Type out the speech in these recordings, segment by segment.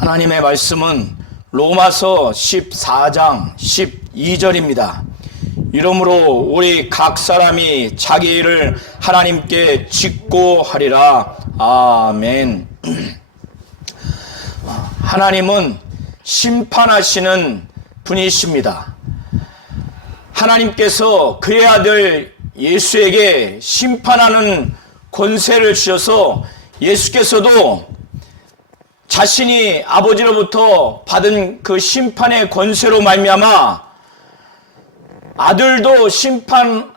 하나님의 말씀은 로마서 14장 12절입니다. 이러므로 우리 각 사람이 자기 일을 하나님께 짓고 하리라. 아멘. 하나님은 심판하시는 분이십니다. 하나님께서 그의 아들 예수에게 심판하는 권세를 주셔서 예수께서도 자신이 아버지로부터 받은 그 심판의 권세로 말미암아 아들도 심판하는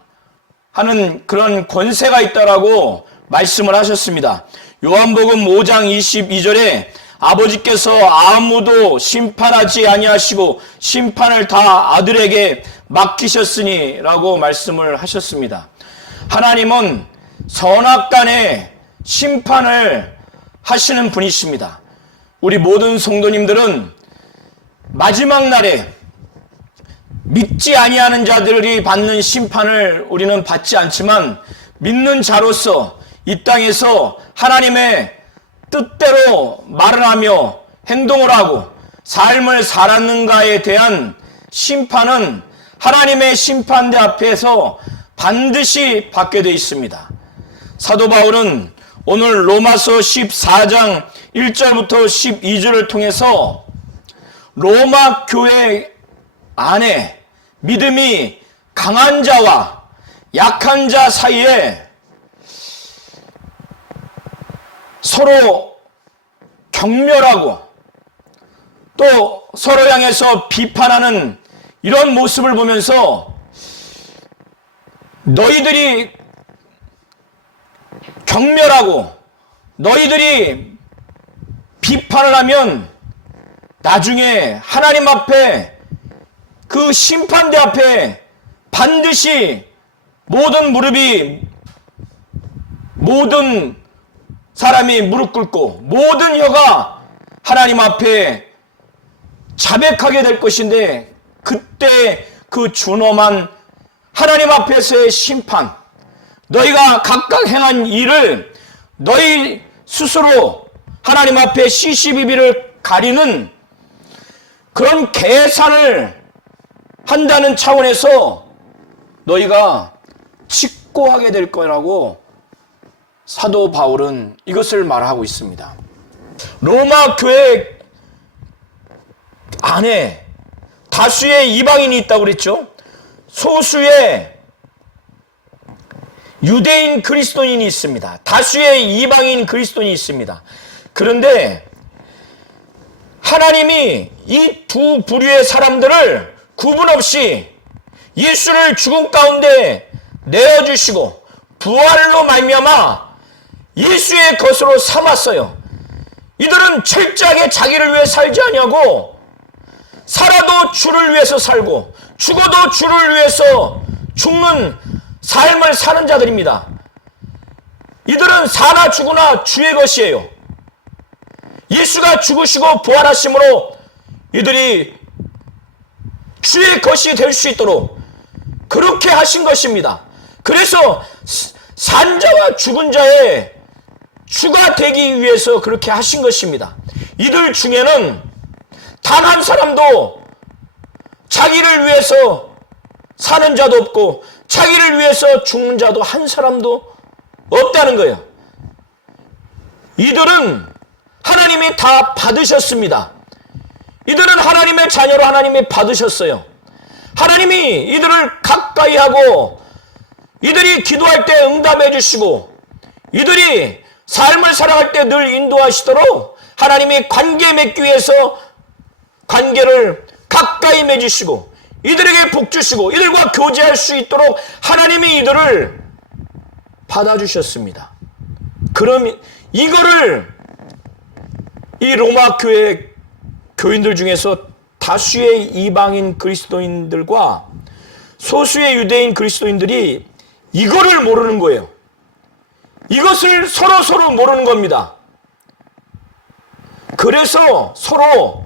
그런 권세가 있다라고 말씀을 하셨습니다. 요한복음 5장 22절에 아버지께서 아무도 심판하지 아니하시고 심판을 다 아들에게 맡기셨으니 라고 말씀을 하셨습니다. 하나님은 선악간의 심판을 하시는 분이십니다. 우리 모든 성도님들은 마지막 날에 믿지 아니하는 자들이 받는 심판을 우리는 받지 않지만 믿는 자로서 이 땅에서 하나님의 뜻대로 말을 하며 행동을 하고 삶을 살았는가에 대한 심판은 하나님의 심판대 앞에서 반드시 받게 되어 있습니다. 사도 바울은 오늘 로마서 14장 1절부터 12절을 통해서 로마 교회 안에 믿음이 강한 자와 약한 자 사이에 서로 경멸하고 또 서로 향해서 비판하는 이런 모습을 보면서 너희들이 경멸하고 너희들이 비판을 하면 나중에 하나님 앞에 그 심판대 앞에 반드시 모든 사람이 무릎 꿇고 모든 혀가 하나님 앞에 자백하게 될 것인데 그때 그 준엄한 하나님 앞에서의 심판, 너희가 각각 행한 일을 너희 스스로 하나님 앞에 시시비비를 가리는 그런 계산을 한다는 차원에서 너희가 직고하게 될 거라고 사도 바울은 이것을 말하고 있습니다. 로마 교회 안에 다수의 이방인이 있다고 그랬죠. 소수의 유대인 그리스도인이 있습니다. 다수의 이방인 그리스도인이 있습니다. 그런데 하나님이 이 두 부류의 사람들을 구분 없이 예수를 죽음 가운데 내어주시고 부활로 말미암아 예수의 것으로 삼았어요. 이들은 철저하게 자기를 위해 살지 아니하고 살아도 주를 위해서 살고 죽어도 주를 위해서 죽는 삶을 사는 자들입니다. 이들은 사나 죽으나 주의 것이에요. 예수가 죽으시고 부활하심으로 이들이 주의 것이 될 수 있도록 그렇게 하신 것입니다. 그래서 산 자와 죽은 자의 주가 되기 위해서 그렇게 하신 것입니다. 이들 중에는 단 한 사람도 자기를 위해서 사는 자도 없고 자기를 위해서 죽는 자도 한 사람도 없다는 거예요. 이들은 하나님이 다 받으셨습니다. 이들은 하나님의 자녀로 하나님이 받으셨어요. 하나님이 이들을 가까이 하고 이들이 기도할 때 응답해 주시고 이들이 삶을 살아갈 때 늘 인도하시도록 하나님이 관계 맺기 위해서 관계를 가까이 맺으시고 이들에게 복 주시고 이들과 교제할 수 있도록 하나님이 이들을 받아주셨습니다. 그럼 이거를 이 로마 교회 교인들 중에서 다수의 이방인 그리스도인들과 소수의 유대인 그리스도인들이 이거를 모르는 거예요. 이것을 서로 모르는 겁니다. 그래서 서로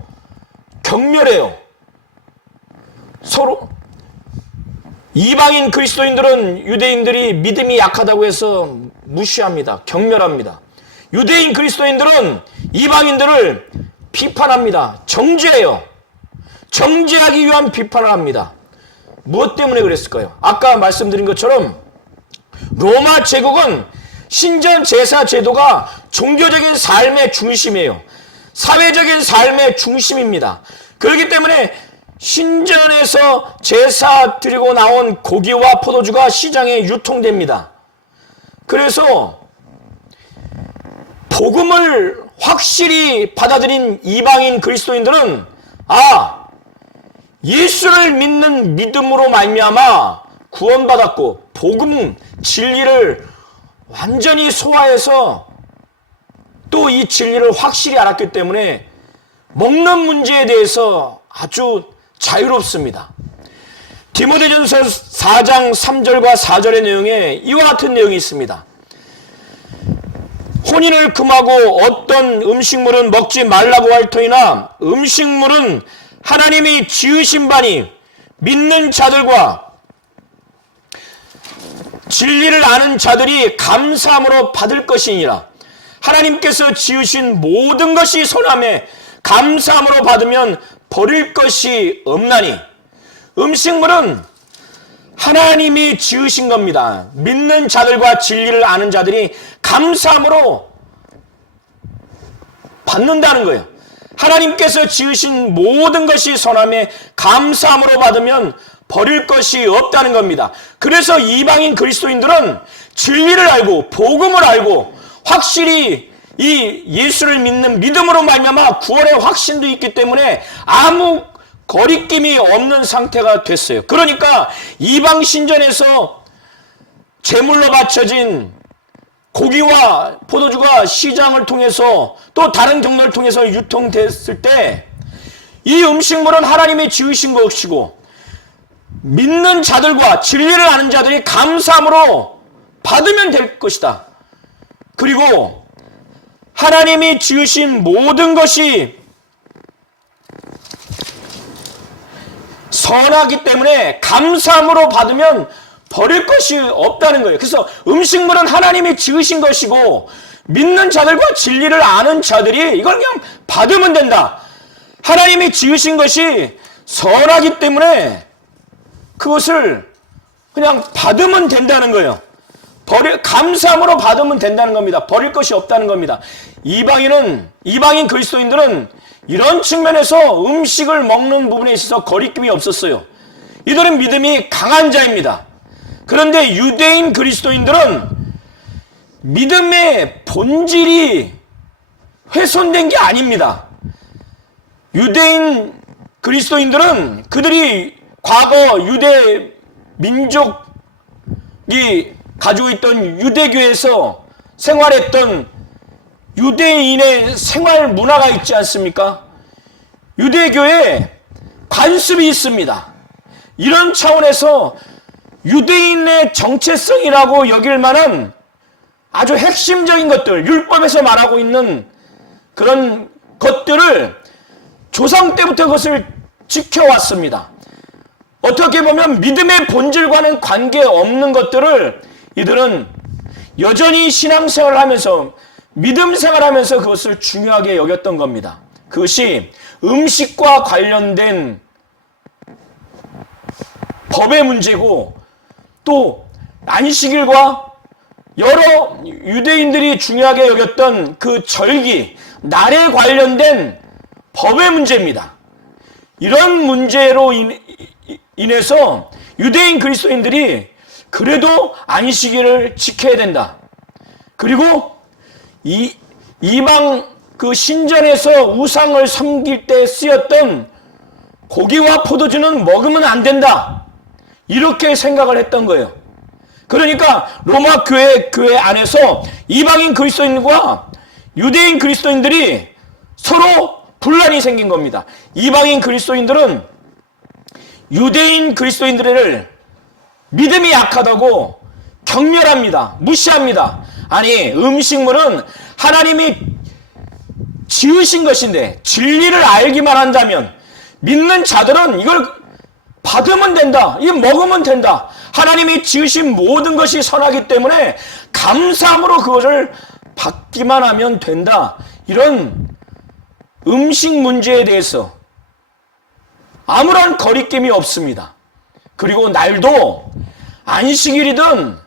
경멸해요. 서로 이방인 그리스도인들은 유대인들이 믿음이 약하다고 해서 무시합니다. 경멸합니다. 유대인 그리스도인들은 이방인들을 비판합니다. 정죄해요. 정죄하기 위한 비판을 합니다. 무엇 때문에 그랬을까요? 아까 말씀드린 것처럼 로마 제국은 신전 제사 제도가 종교적인 삶의 중심이에요. 사회적인 삶의 중심입니다. 그렇기 때문에 신전에서 제사 드리고 나온 고기와 포도주가 시장에 유통됩니다. 그래서 복음을 확실히 받아들인 이방인 그리스도인들은 예수를 믿는 믿음으로 말미암아 구원받았고 복음 진리를 완전히 소화해서 또 이 진리를 확실히 알았기 때문에 먹는 문제에 대해서 아주 자유롭습니다. 디모데전서 4장 3절과 4절의 내용에 이와 같은 내용이 있습니다. 혼인을 금하고 어떤 음식물은 먹지 말라고 할 터이나 음식물은 하나님이 지으신 바니 믿는 자들과 진리를 아는 자들이 감사함으로 받을 것이니라. 하나님께서 지으신 모든 것이 선함에 감사함으로 받으면 버릴 것이 없나니. 음식물은 하나님이 지으신 겁니다. 믿는 자들과 진리를 아는 자들이 감사함으로 받는다는 거예요. 하나님께서 지으신 모든 것이 선함에 감사함으로 받으면 버릴 것이 없다는 겁니다. 그래서 이방인 그리스도인들은 진리를 알고 복음을 알고 확실히 이 예수를 믿는 믿음으로 말미암아 구원의 확신도 있기 때문에 아무 거리낌이 없는 상태가 됐어요. 그러니까 이방 신전에서 제물로 바쳐진 고기와 포도주가 시장을 통해서 또 다른 경로를 통해서 유통됐을 때 이 음식물은 하나님이 지으신 것이고 믿는 자들과 진리를 아는 자들이 감사함으로 받으면 될 것이다. 그리고 하나님이 지으신 모든 것이 선하기 때문에 감사함으로 받으면 버릴 것이 없다는 거예요. 그래서 음식물은 하나님이 지으신 것이고 믿는 자들과 진리를 아는 자들이 이걸 그냥 받으면 된다. 하나님이 지으신 것이 선하기 때문에 그것을 그냥 받으면 된다는 거예요. 감사함으로 받으면 된다는 겁니다. 버릴 것이 없다는 겁니다. 이방인 그리스도인들은 이런 측면에서 음식을 먹는 부분에 있어서 거리낌이 없었어요. 이들은 믿음이 강한 자입니다. 그런데 유대인 그리스도인들은 믿음의 본질이 훼손된 게 아닙니다. 유대인 그리스도인들은 그들이 과거 유대 민족이 가지고 있던 유대교에서 생활했던 유대인의 생활 문화가 있지 않습니까? 유대교에 관습이 있습니다. 이런 차원에서 유대인의 정체성이라고 여길 만한 아주 핵심적인 것들, 율법에서 말하고 있는 그런 것들을 조상 때부터 그것을 지켜왔습니다. 어떻게 보면 믿음의 본질과는 관계없는 것들을 이들은 여전히 신앙생활을 하면서 믿음 생활하면서 그것을 중요하게 여겼던 겁니다. 그것이 음식과 관련된 법의 문제고 또 안식일과 여러 유대인들이 중요하게 여겼던 그 절기, 날에 관련된 법의 문제입니다. 이런 문제로 인해서 유대인 그리스도인들이 그래도 안식일을 지켜야 된다. 그리고 이방 그 신전에서 우상을 섬길 때 쓰였던 고기와 포도주는 먹으면 안 된다. 이렇게 생각을 했던 거예요. 그러니까 로마 교회 안에서 이방인 그리스도인과 유대인 그리스도인들이 서로 분란이 생긴 겁니다. 이방인 그리스도인들은 유대인 그리스도인들을 믿음이 약하다고 경멸합니다. 무시합니다. 아니, 음식물은 하나님이 지으신 것인데 진리를 알기만 한다면 믿는 자들은 이걸 받으면 된다. 이거 먹으면 된다. 하나님이 지으신 모든 것이 선하기 때문에 감사함으로 그것을 받기만 하면 된다. 이런 음식 문제에 대해서 아무런 거리낌이 없습니다. 그리고 날도 안식일이든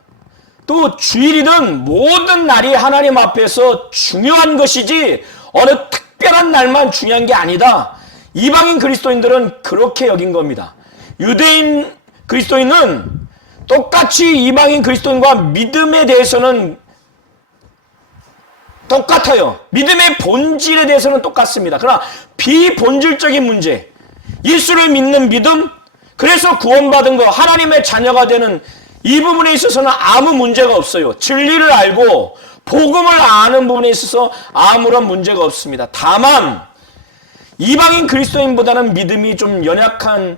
또 주일이든 모든 날이 하나님 앞에서 중요한 것이지 어느 특별한 날만 중요한 게 아니다. 이방인 그리스도인들은 그렇게 여긴 겁니다. 유대인 그리스도인은 똑같이 이방인 그리스도인과 믿음에 대해서는 똑같아요. 믿음의 본질에 대해서는 똑같습니다. 그러나 비본질적인 문제, 예수를 믿는 믿음, 그래서 구원받은 거, 하나님의 자녀가 되는 이 부분에 있어서는 아무 문제가 없어요. 진리를 알고 복음을 아는 부분에 있어서 아무런 문제가 없습니다. 다만 이방인 그리스도인보다는 믿음이 좀 연약한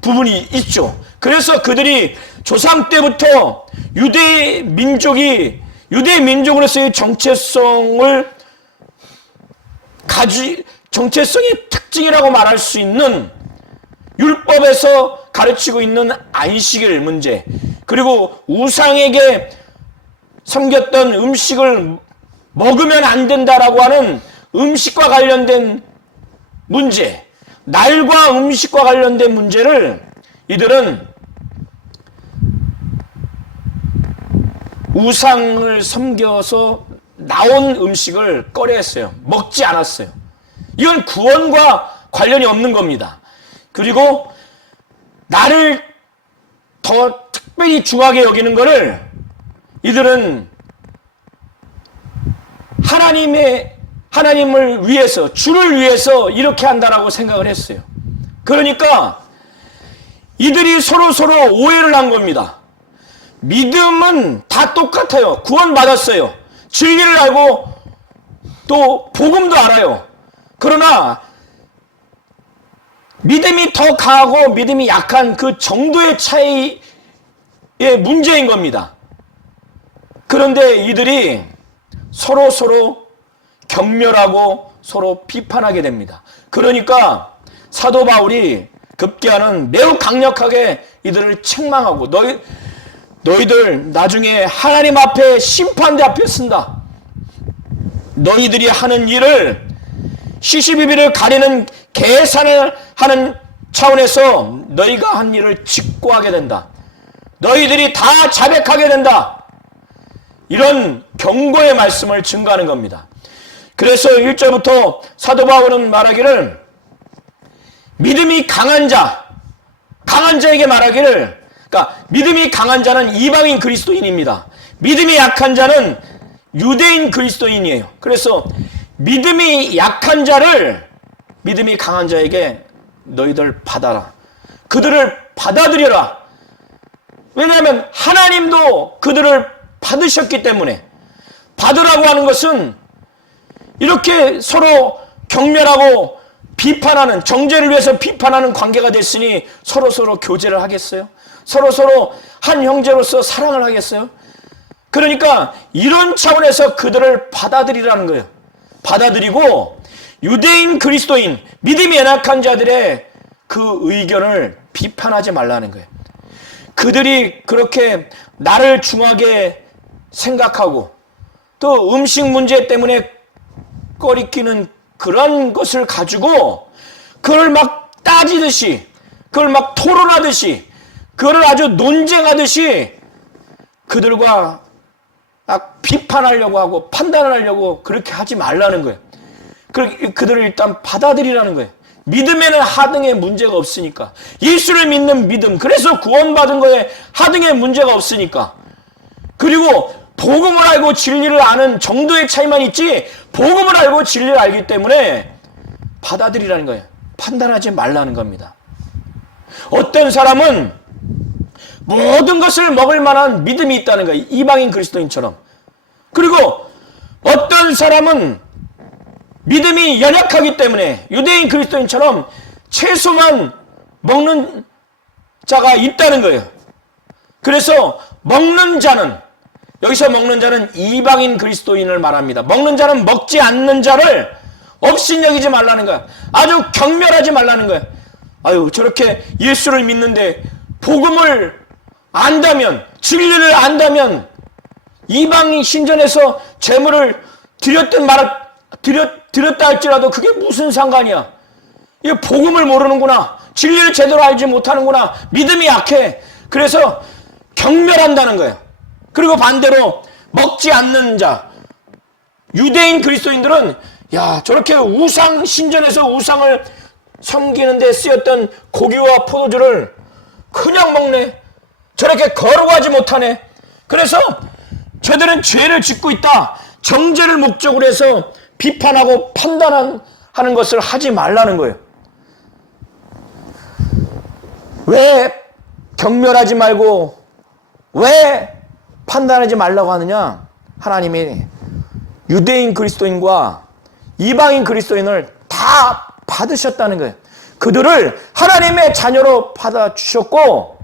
부분이 있죠. 그래서 그들이 조상 때부터 유대 민족으로서의 정체성의 특징이라고 말할 수 있는 율법에서 가르치고 있는 안식일 문제, 그리고 우상에게 섬겼던 음식을 먹으면 안 된다라고 하는 음식과 관련된 문제, 날과 음식과 관련된 문제를 이들은 우상을 섬겨서 나온 음식을 꺼려했어요. 먹지 않았어요. 이건 구원과 관련이 없는 겁니다. 그리고 나를 더 특별히 중하게 여기는 것을 이들은 하나님을 위해서, 주를 위해서 이렇게 한다라고 생각을 했어요. 그러니까 이들이 서로 오해를 한 겁니다. 믿음은 다 똑같아요. 구원받았어요. 진리를 알고 또 복음도 알아요. 그러나 믿음이 더 강하고 믿음이 약한 그 정도의 차이의 문제인 겁니다. 그런데 이들이 서로 경멸하고 서로 비판하게 됩니다. 그러니까 사도 바울이 급기야는 매우 강력하게 이들을 책망하고 너희들 나중에 하나님 앞에 심판대 앞에 쓴다. 너희들이 하는 일을 시시비비를 가리는 계산을 하는 차원에서 너희가 한 일을 직고하게 된다. 너희들이 다 자백하게 된다. 이런 경고의 말씀을 증거하는 겁니다. 그래서 1절부터 사도 바울은 말하기를 믿음이 강한 자에게 말하기를, 그러니까 믿음이 강한 자는 이방인 그리스도인입니다. 믿음이 약한 자는 유대인 그리스도인이에요. 그래서 믿음이 약한 자를 믿음이 강한 자에게 너희들 받아라. 그들을 받아들여라. 왜냐하면 하나님도 그들을 받으셨기 때문에. 받으라고 하는 것은 이렇게 서로 경멸하고 비판하는, 정죄를 위해서 비판하는 관계가 됐으니 서로 교제를 하겠어요? 서로 한 형제로서 사랑을 하겠어요? 그러니까 이런 차원에서 그들을 받아들이라는 거예요. 받아들이고 유대인 그리스도인, 믿음이 연약한 자들의 그 의견을 비판하지 말라는 거예요. 그들이 그렇게 나를 중하게 생각하고 또 음식 문제 때문에 꺼리끼는 그런 것을 가지고 그걸 막 따지듯이, 그걸 막 토론하듯이, 그걸 아주 논쟁하듯이 그들과 막 비판하려고 하고 판단을 하려고 그렇게 하지 말라는 거예요. 그들을 일단 받아들이라는 거예요. 믿음에는 하등의 문제가 없으니까. 예수를 믿는 믿음, 그래서 구원받은 거에 하등의 문제가 없으니까. 그리고 복음을 알고 진리를 아는 정도의 차이만 있지, 복음을 알고 진리를 알기 때문에 받아들이라는 거예요. 판단하지 말라는 겁니다. 어떤 사람은 모든 것을 먹을 만한 믿음이 있다는 거예요. 이방인 그리스도인처럼. 그리고 어떤 사람은 믿음이 연약하기 때문에 유대인 그리스도인처럼 채소만 먹는 자가 있다는 거예요. 그래서 먹는 자는, 여기서 먹는 자는 이방인 그리스도인을 말합니다. 먹는 자는 먹지 않는 자를 업신여기지 말라는 거야. 아주 경멸하지 말라는 거야. 아유, 저렇게 예수를 믿는데 복음을 안다면, 진리를 안다면 이방인 신전에서 제물을 드렸든 드렸다 할지라도 그게 무슨 상관이야. 이 복음을 모르는구나. 진리를 제대로 알지 못하는구나. 믿음이 약해. 그래서 경멸한다는 거예요. 그리고 반대로 먹지 않는 자, 유대인 그리스도인들은 야, 저렇게 우상, 신전에서 우상을 섬기는 데 쓰였던 고기와 포도주를 그냥 먹네. 저렇게 거룩하지 못하네. 그래서 저들은 죄를 짓고 있다. 정죄를 목적으로 해서 비판하고 판단하는 것을 하지 말라는 거예요. 왜 경멸하지 말고 왜 판단하지 말라고 하느냐? 하나님이 유대인 그리스도인과 이방인 그리스도인을 다 받으셨다는 거예요. 그들을 하나님의 자녀로 받아주셨고,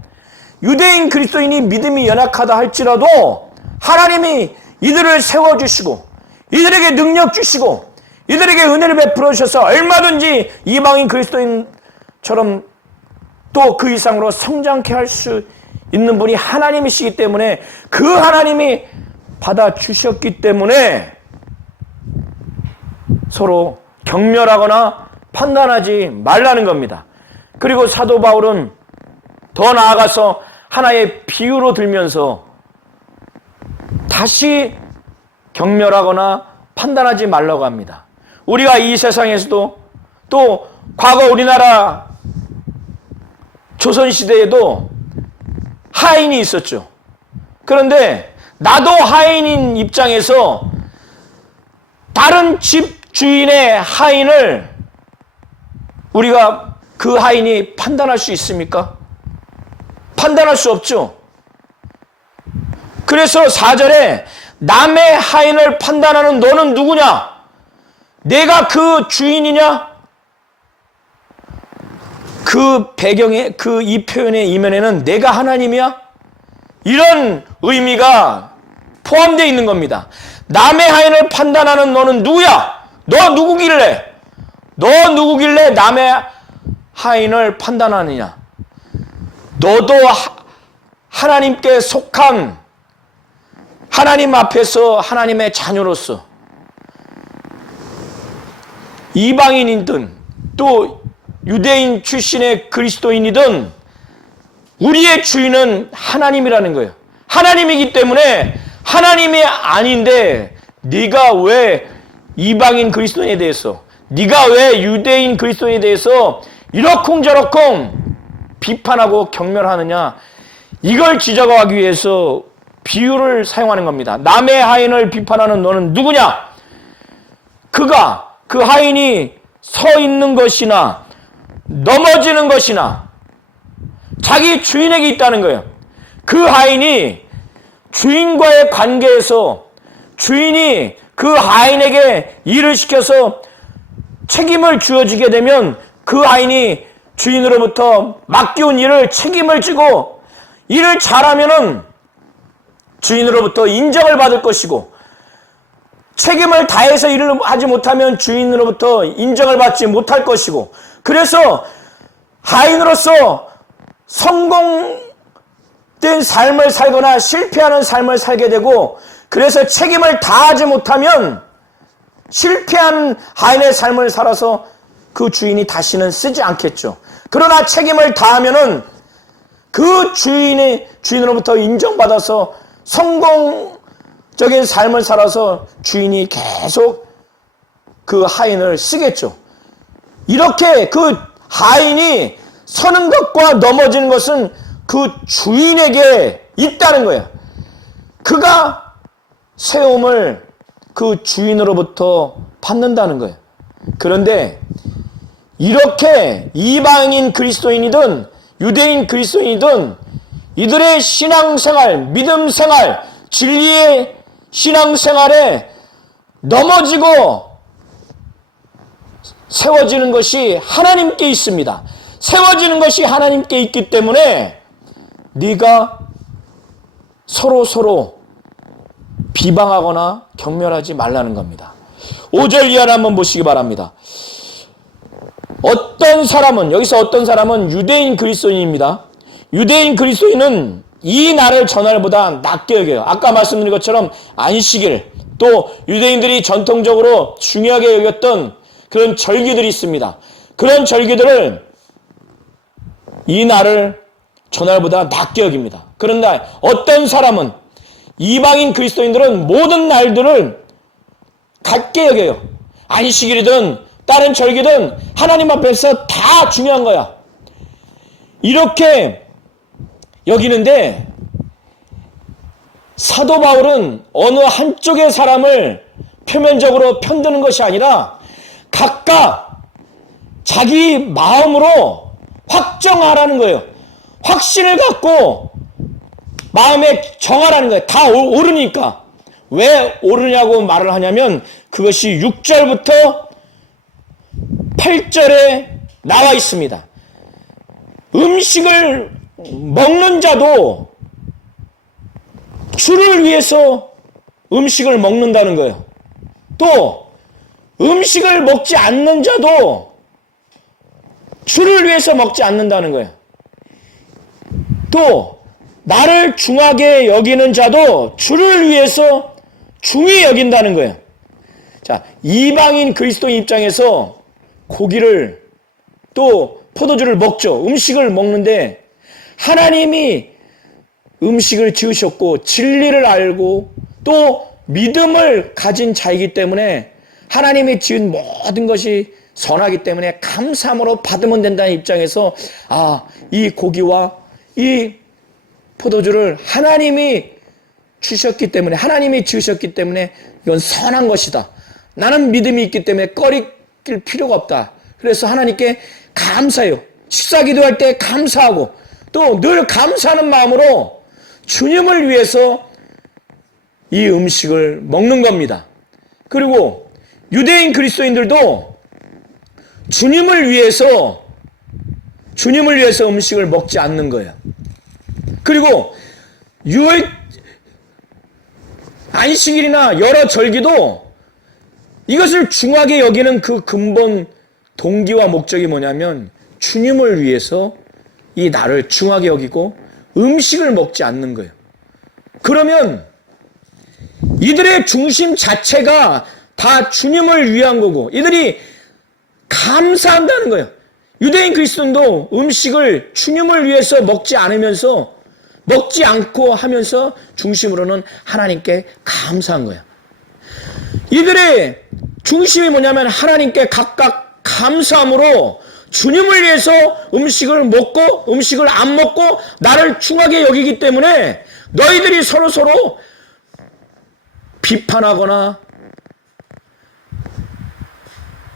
유대인 그리스도인이 믿음이 연약하다 할지라도 하나님이 이들을 세워주시고 이들에게 능력 주시고 이들에게 은혜를 베풀어 주셔서 얼마든지 이방인 그리스도인처럼 또 그 이상으로 성장케 할 수 있는 분이 하나님이시기 때문에 그 하나님이 받아주셨기 때문에 서로 경멸하거나 판단하지 말라는 겁니다. 그리고 사도 바울은 더 나아가서 하나의 비유로 들면서 다시 경멸하거나 판단하지 말라고 합니다. 우리가 이 세상에서도 또 과거 우리나라 조선시대에도 하인이 있었죠. 그런데 나도 하인인 입장에서 다른 집 주인의 하인을 우리가 그 하인이 판단할 수 있습니까? 판단할 수 없죠. 그래서 4절에 남의 하인을 판단하는 너는 누구냐? 내가 그 주인이냐? 그 배경에, 이 표현의 이면에는 내가 하나님이야? 이런 의미가 포함되어 있는 겁니다. 남의 하인을 판단하는 너는 누구야? 너 누구길래? 너 누구길래 남의 하인을 판단하느냐? 너도 하나님께 속한 하나님 앞에서 하나님의 자녀로서 이방인이든 또 유대인 출신의 그리스도인이든 우리의 주인은 하나님이라는 거예요. 하나님이기 때문에 하나님이 아닌데 네가 왜 이방인 그리스도인에 대해서, 네가 왜 유대인 그리스도인에 대해서 이러쿵저러쿵 비판하고 경멸하느냐, 이걸 지적하기 위해서 비유를 사용하는 겁니다. 남의 하인을 비판하는 너는 누구냐? 그 하인이 서 있는 것이나 넘어지는 것이나 자기 주인에게 있다는 거예요. 그 하인이 주인과의 관계에서 주인이 그 하인에게 일을 시켜서 책임을 주어지게 되면 그 하인이 주인으로부터 맡겨온 일을 책임을 지고 일을 잘하면은 주인으로부터 인정을 받을 것이고, 책임을 다해서 일을 하지 못하면 주인으로부터 인정을 받지 못할 것이고, 그래서 하인으로서 성공된 삶을 살거나 실패하는 삶을 살게 되고, 그래서 책임을 다하지 못하면 실패한 하인의 삶을 살아서 그 주인이 다시는 쓰지 않겠죠. 그러나 책임을 다하면은 그 주인으로부터 인정받아서 성공적인 삶을 살아서 주인이 계속 그 하인을 쓰겠죠. 이렇게 그 하인이 서는 것과 넘어지는 것은 그 주인에게 있다는 거예요. 그가 세움을 그 주인으로부터 받는다는 거예요. 그런데 이렇게 이방인 그리스도인이든 유대인 그리스도인이든 이들의 신앙생활, 믿음생활, 진리의 신앙생활에 넘어지고 세워지는 것이 하나님께 있습니다. 세워지는 것이 하나님께 있기 때문에 네가 서로 비방하거나 경멸하지 말라는 겁니다. 5절 이하를 한번 보시기 바랍니다. 여기서 어떤 사람은 유대인 그리스도인입니다. 유대인 그리스도인은 이 날을 저 날보다 낮게 여겨요. 아까 말씀드린 것처럼 안식일, 또 유대인들이 전통적으로 중요하게 여겼던 그런 절기들이 있습니다. 그런 절기들을 이 날을 전날보다 낮게 여깁니다. 그런데 어떤 사람은 이방인 그리스도인들은 모든 날들을 같게 여겨요. 안식일이든 다른 절기든 하나님 앞에서 다 중요한 거야. 이렇게 여기는데 사도 바울은 어느 한쪽의 사람을 표면적으로 편드는 것이 아니라 각각 자기 마음으로 확정하라는 거예요. 확신을 갖고 마음에 정하라는 거예요. 다 옳으니까. 왜 옳으냐고 말을 하냐면 그것이 6절부터 8절에 나와 있습니다. 음식을 먹는 자도 주를 위해서 음식을 먹는다는 거예요. 또 음식을 먹지 않는 자도 주를 위해서 먹지 않는다는 거예요. 또 나를 중하게 여기는 자도 주를 위해서 중히 여긴다는 거예요. 자, 이방인 그리스도인 입장에서 고기를 또 포도주를 먹죠. 음식을 먹는데 하나님이 음식을 지으셨고 진리를 알고 또 믿음을 가진 자이기 때문에 하나님이 지은 모든 것이 선하기 때문에 감사함으로 받으면 된다는 입장에서 이 고기와 이 포도주를 하나님이 주셨기 때문에 하나님이 지으셨기 때문에 이건 선한 것이다. 나는 믿음이 있기 때문에 꺼릴 필요가 없다. 그래서 하나님께 감사해요. 식사 기도할 때 감사하고 또 늘 감사하는 마음으로 주님을 위해서 이 음식을 먹는 겁니다. 그리고 유대인 그리스도인들도 주님을 위해서 음식을 먹지 않는 거예요. 그리고 안식일이나 여러 절기도 이것을 중하게 여기는 그 근본 동기와 목적이 뭐냐면 주님을 위해서 이 날을 중하게 여기고 음식을 먹지 않는 거예요. 그러면 이들의 중심 자체가 다 주님을 위한 거고 이들이 감사한다는 거예요. 유대인 그리스도인도 음식을 주님을 위해서 먹지 않고 하면서 중심으로는 하나님께 감사한 거예요. 이들의 중심이 뭐냐면 하나님께 각각 감사함으로 주님을 위해서 음식을 먹고 음식을 안 먹고 나를 중하게 여기기 때문에 너희들이 서로 비판하거나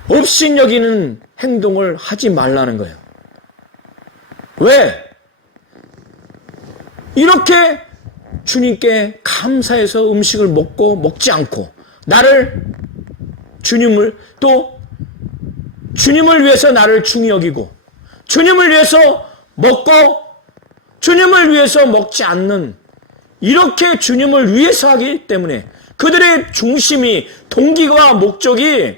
업신여기는 행동을 하지 말라는 거예요. 왜? 이렇게 주님께 감사해서 음식을 먹고 먹지 않고 주님을 위해서 나를 중히 여기고 주님을 위해서 먹고 주님을 위해서 먹지 않는 이렇게 주님을 위해서 하기 때문에 그들의 중심이 동기와 목적이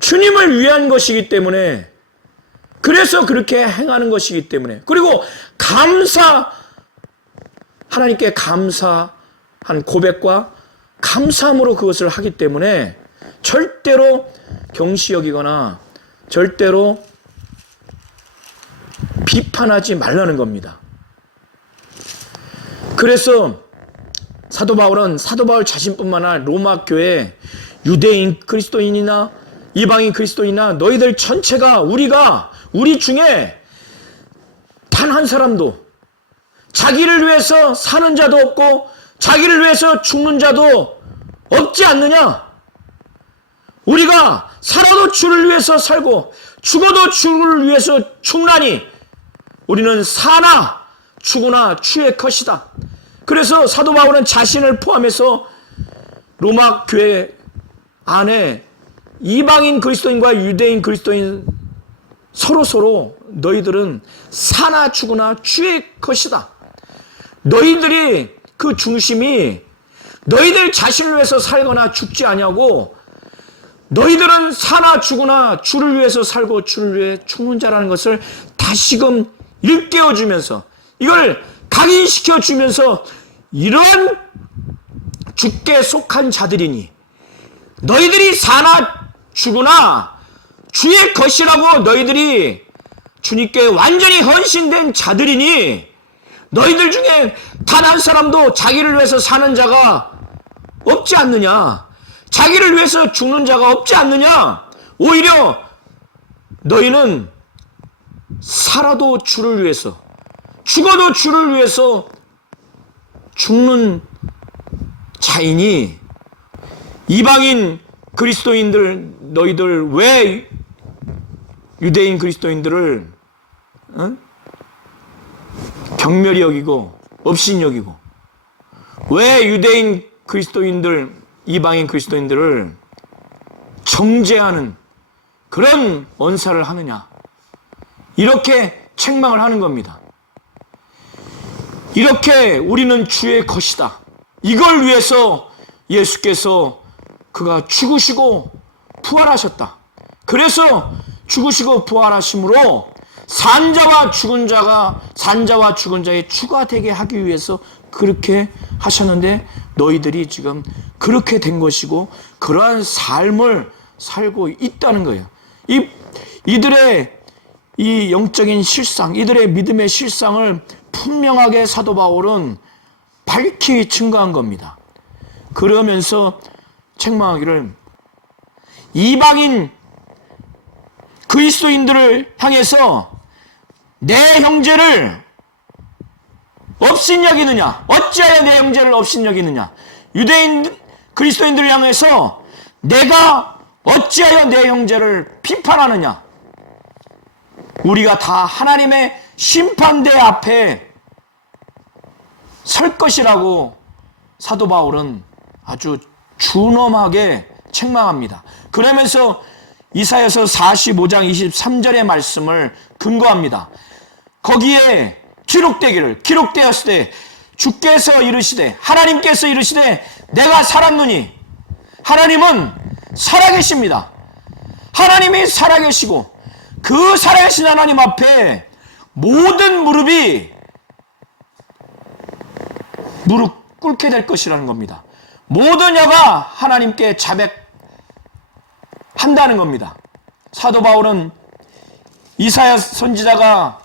주님을 위한 것이기 때문에 그래서 그렇게 행하는 것이기 때문에 그리고 하나님께 감사한 고백과 감사함으로 그것을 하기 때문에 절대로 경시 여기거나 절대로 비판하지 말라는 겁니다. 그래서 사도 바울은 사도 바울 자신뿐만 아니라 로마 교회 유대인 그리스도인이나 이방인 그리스도인이나 너희들 전체가 우리 중에 단 한 사람도 자기를 위해서 사는 자도 없고 자기를 위해서 죽는 자도 없지 않느냐? 우리가 살아도 주를 위해서 살고 죽어도 주를 위해서 죽나니 우리는 사나 죽으나 주의 것이다. 그래서 사도 바울은 자신을 포함해서 로마 교회 안에 이방인 그리스도인과 유대인 그리스도인 서로 너희들은 사나 죽으나 주의 것이다. 너희들이 그 중심이 너희들 자신을 위해서 살거나 죽지 아니하고 너희들은 사나 죽으나 주를 위해서 살고 주를 위해 죽는 자라는 것을 다시금 일깨워주면서 이걸 각인시켜주면서 이러한 주께 속한 자들이니 너희들이 사나 죽으나 주의 것이라고 너희들이 주님께 완전히 헌신된 자들이니 너희들 중에 단 한 사람도 자기를 위해서 사는 자가 없지 않느냐? 자기를 위해서 죽는 자가 없지 않느냐? 오히려 너희는 살아도 주를 위해서, 죽어도 주를 위해서 죽는 자이니 이방인 그리스도인들 너희들 왜 유대인 그리스도인들을 경멸히 여기고 업신 여기고 왜 유대인 그리스도인들 이방인 그리스도인들을 정죄하는 그런 언사를 하느냐 이렇게 책망을 하는 겁니다. 이렇게 우리는 주의 것이다. 이걸 위해서 예수께서 그가 죽으시고 부활하셨다. 그래서 죽으시고 부활하심으로 산자와 죽은 자의 추가 되게 하기 위해서 그렇게 하셨는데 너희들이 지금 그렇게 된 것이고 그러한 삶을 살고 있다는 거예요. 이들의 이 영적인 실상, 이들의 믿음의 실상을 분명하게 사도 바울은 밝히 증거한 겁니다. 그러면서 책망하기를 이방인 그리스도인들을 향해서 내 형제를 업신여기느냐? 어찌하여 내 형제를 업신여기느냐? 유대인 그리스도인들을 향해서 내가 어찌하여 내 형제를 비판하느냐? 우리가 다 하나님의 심판대 앞에 설 것이라고 사도 바울은 아주 준엄하게 책망합니다. 그러면서 이사야서 45장 23절의 말씀을 근거합니다. 거기에 기록되었을 때 주께서 이르시되 하나님께서 이르시되 내가 살았노니 하나님은 살아계십니다. 하나님이 살아계시고 그 살아계신 하나님 앞에 모든 무릎이 무릎 꿇게 될 것이라는 겁니다. 모든 여가 하나님께 자백한다는 겁니다. 사도 바울은 이사야 선지자가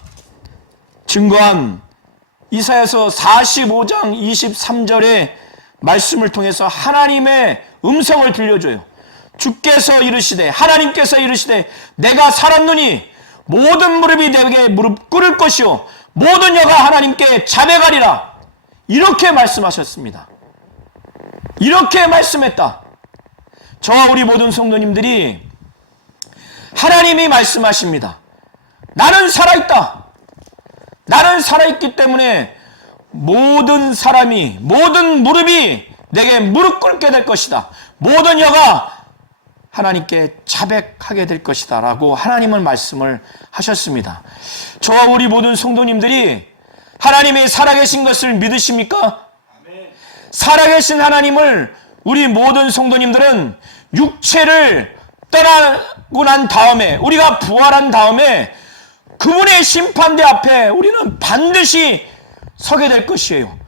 증거한 이사야서 45장 23절의 말씀을 통해서 하나님의 음성을 들려줘요. 주께서 이르시되 하나님께서 이르시되 내가 살았노니 모든 무릎이 내게 무릎 꿇을 것이요 모든 여가 하나님께 자백하리라. 이렇게 말씀하셨습니다. 이렇게 말씀했다. 저와 우리 모든 성도님들이 하나님이 말씀하십니다. 나는 살아있다. 나는 살아있기 때문에 모든 사람이 모든 무릎이 내게 무릎 꿇게 될 것이다. 모든 여가 하나님께 자백하게 될 것이다 라고 하나님은 말씀을 하셨습니다. 저와 우리 모든 성도님들이 하나님이 살아계신 것을 믿으십니까? 살아계신 하나님을 우리 모든 성도님들은 육체를 떠나고 난 다음에 우리가 부활한 다음에 그분의 심판대 앞에 우리는 반드시 서게 될 것이에요.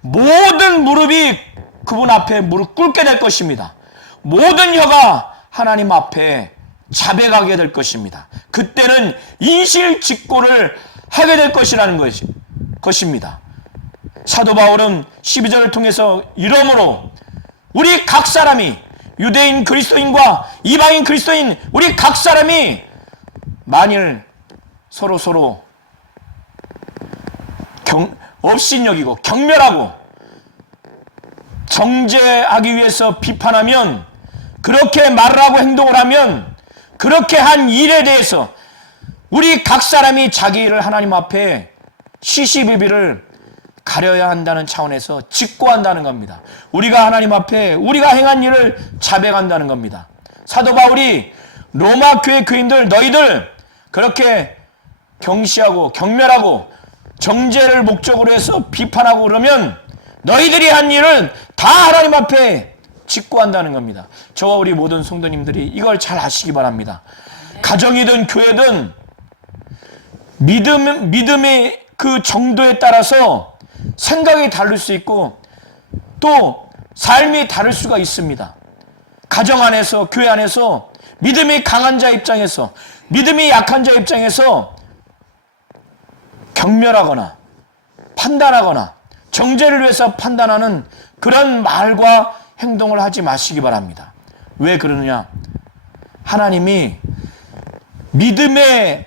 모든 무릎이 그분 앞에 무릎 꿇게 될 것입니다. 모든 혀가 하나님 앞에 자백하게 될 것입니다. 그때는 인실직고를 하게 될 것이라는 것입니다. 사도 바울은 12절을 통해서 이러므로 우리 각 사람이 유대인 그리스도인과 이방인 그리스도인 우리 각 사람이 만일 서로 업신여기고 경멸하고 정죄하기 위해서 비판하면 그렇게 말을 하고 행동을 하면 그렇게 한 일에 대해서 우리 각 사람이 자기 일을 하나님 앞에 시시비비를 가려야 한다는 차원에서 직고한다는 겁니다. 우리가 하나님 앞에 우리가 행한 일을 자백한다는 겁니다. 사도 바울이 로마 교회 교인들 너희들 그렇게 경시하고 경멸하고 정죄를 목적으로 해서 비판하고 그러면 너희들이 한 일은 다 하나님 앞에 직고한다는 겁니다. 저와 우리 모든 성도님들이 이걸 잘 아시기 바랍니다. 가정이든 교회든 믿음의 그 정도에 따라서 생각이 다를 수 있고 또 삶이 다를 수가 있습니다. 가정 안에서, 교회 안에서, 믿음이 강한 자 입장에서, 믿음이 약한 자 입장에서 경멸하거나 판단하거나 정죄를 위해서 판단하는 그런 말과 행동을 하지 마시기 바랍니다. 왜 그러느냐? 하나님이 믿음의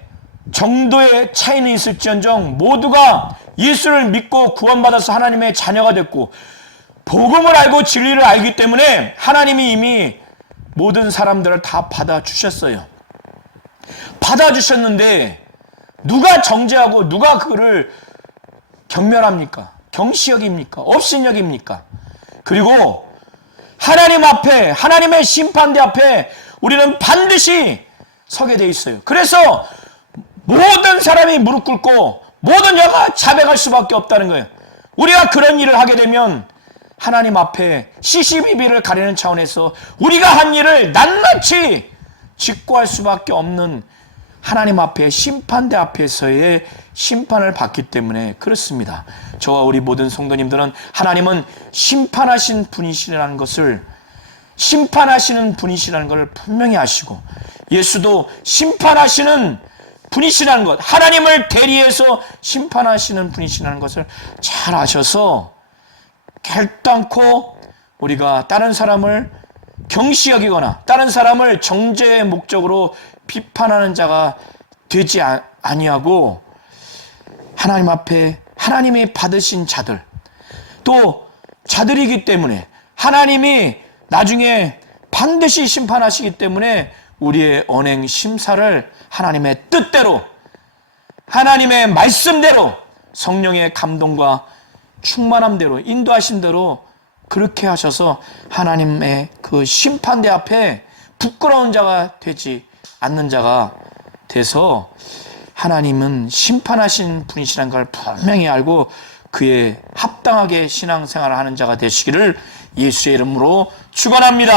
정도의 차이는 있을지언정 모두가 예수를 믿고 구원받아서 하나님의 자녀가 됐고 복음을 알고 진리를 알기 때문에 하나님이 이미 모든 사람들을 다 받아주셨어요. 받아주셨는데 누가 정죄하고 누가 그를 경멸합니까? 경시여깁니까? 업신여깁니까? 그리고 하나님 앞에, 하나님의 심판대 앞에 우리는 반드시 서게 돼 있어요. 그래서 모든 사람이 무릎 꿇고 모든 여가 자백할 수밖에 없다는 거예요. 우리가 그런 일을 하게 되면 하나님 앞에 시시비비를 가리는 차원에서 우리가 한 일을 낱낱이 직고할 수밖에 없는 하나님 앞에 심판대 앞에서의 심판을 받기 때문에 그렇습니다. 저와 우리 모든 성도님들은 하나님은 심판하신 분이시라는 것을 심판하시는 분이시라는 것을 분명히 아시고 예수도 심판하시는 분이시라는 것, 하나님을 대리해서 심판하시는 분이시라는 것을 잘 아셔서 결단코 우리가 다른 사람을 경시여기거나 다른 사람을 정죄의 목적으로 비판하는 자가 되지 아니하고 하나님 앞에 하나님이 받으신 자들 또 자들이기 때문에 하나님이 나중에 반드시 심판하시기 때문에 우리의 언행 심사를 하나님의 뜻대로 하나님의 말씀대로 성령의 감동과 충만함대로 인도하신 대로 그렇게 하셔서 하나님의 그 심판대 앞에 부끄러운 자가 되지 않는 자가 돼서 하나님은 심판하신 분이시라는 걸 분명히 알고 그에 합당하게 신앙생활을 하는 자가 되시기를 예수의 이름으로 축원합니다.